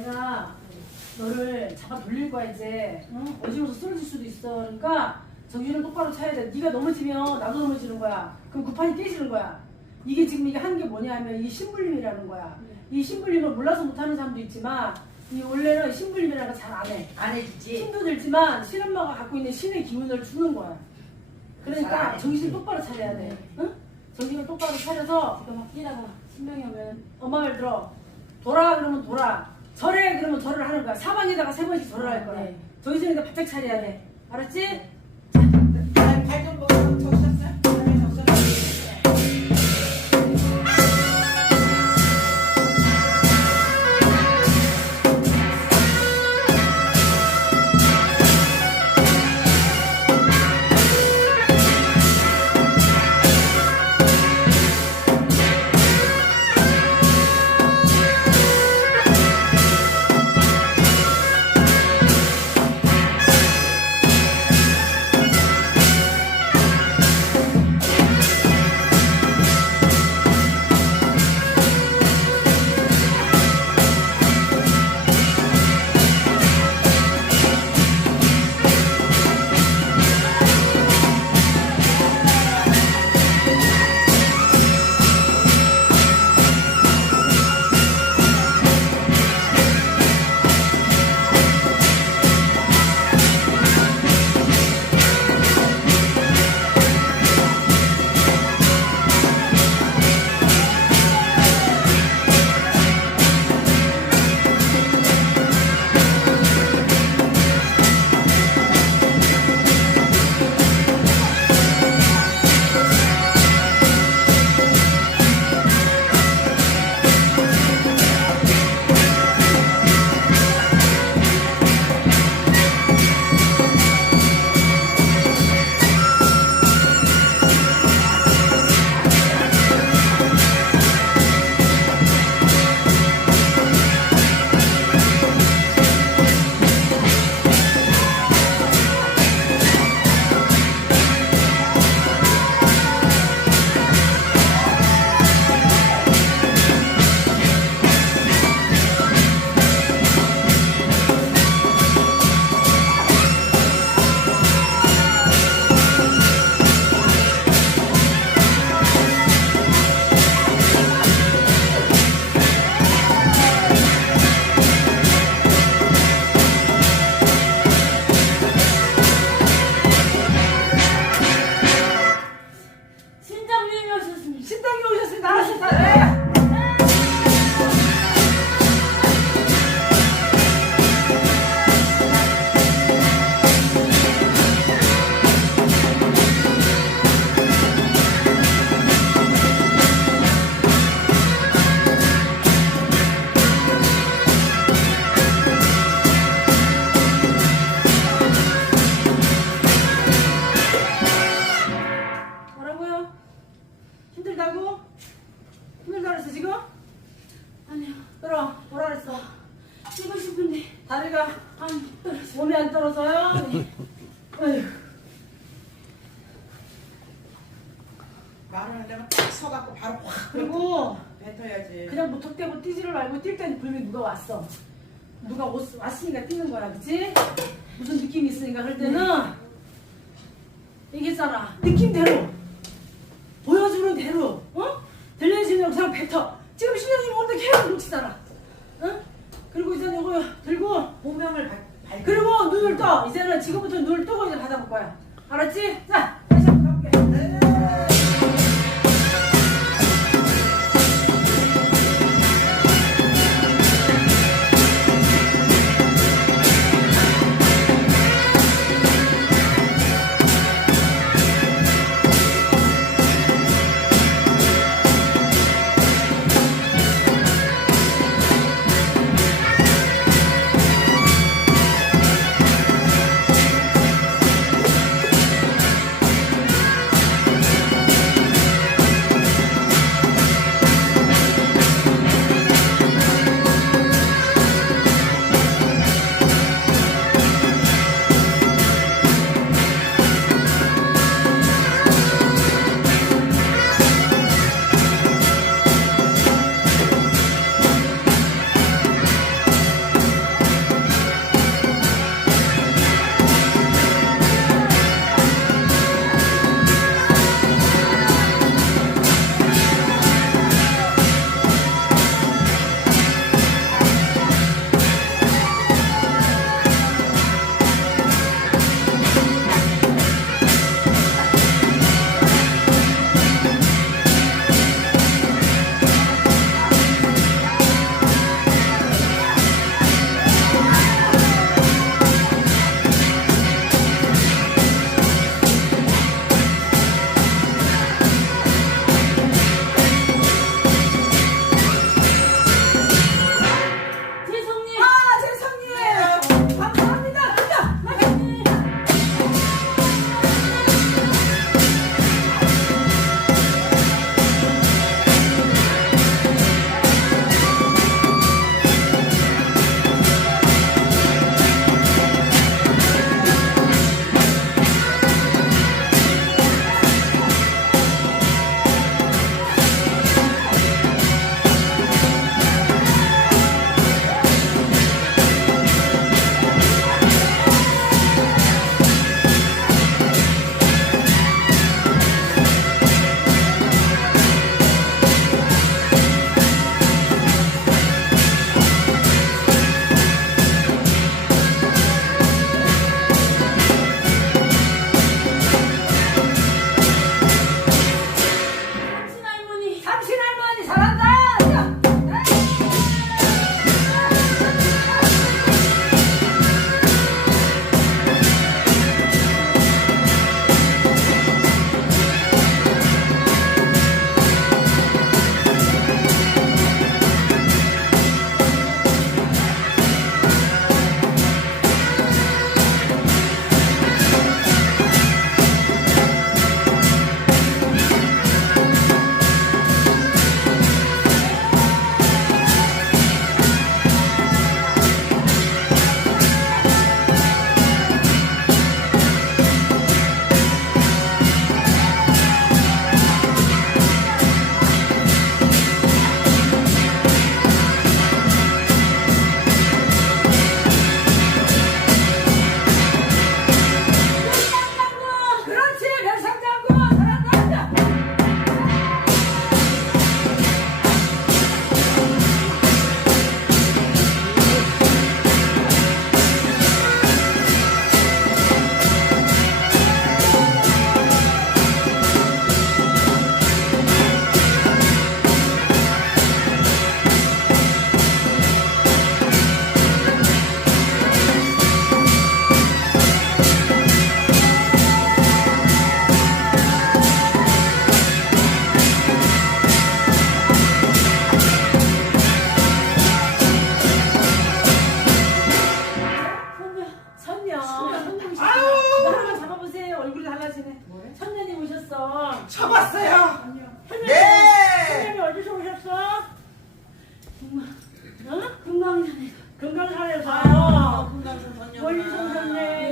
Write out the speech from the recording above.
내가 너를 잡아 돌릴 거야 이제 응? 어지러워서 쓰러질 수도 있어 그러니까 정신을 똑바로 차야 돼 네가 넘어지면 나도 넘어지는 거야 그럼 구판이 깨지는 거야 이게 지금 이게 하는 게 뭐냐면 이 신불림이라는 거야 이 신불림을 몰라서 못하는 사람도 있지만 이 원래는 신불림이라는 거 잘 안해 안 해주지. 힘도 들지만 신엄마가 갖고 있는 신의 기운을 주는 거야 그러니까 잘안 해. 정신 똑바로 차려야 돼 응? 정신을 똑바로 차려서 이거 막 뛰다가 신명이 오면 엄마 말 들어. 돌아 그러면 돌아. 절해 그러면 절을 하는 거야. 사방에다가 세 번씩 절을 할 거야. 네. 정신이니까 바짝 차려야 돼. 알았지? 들어 뭐라 그랬어? 뛰고 싶은데 다리가 안 떨어져. 몸이 안 떨어져요? 네. 어휴. 말을 하려면 딱 서갖고 바로 확 그리고 뱉어야지. 그냥 무턱 대고 뛰지를 말고 뛸 때는 분명히 누가 왔어. 누가 오- 왔으니까 뛰는 거야, 그치? 무슨 느낌이 있으니까 그럴 때는 얘기했잖아. 느낌대로 보여주는 대로, 어? 들려주는 그냥 뱉어. 지금 신령님 오는데 계속 놓치잖아. 응? 이거 들고 호명을 발, 발 그리고 눈을 떠. 이제는 지금부터 눈을 뜨고 이제 받아볼 거야. 알았지? 자, 오셨어. 쳐봤어요. 선녀. 네. 선녀님 어디서 오셨어? 어? 금강산에서. 금강산에서. 아, 금강산 멀리서. 오셨네.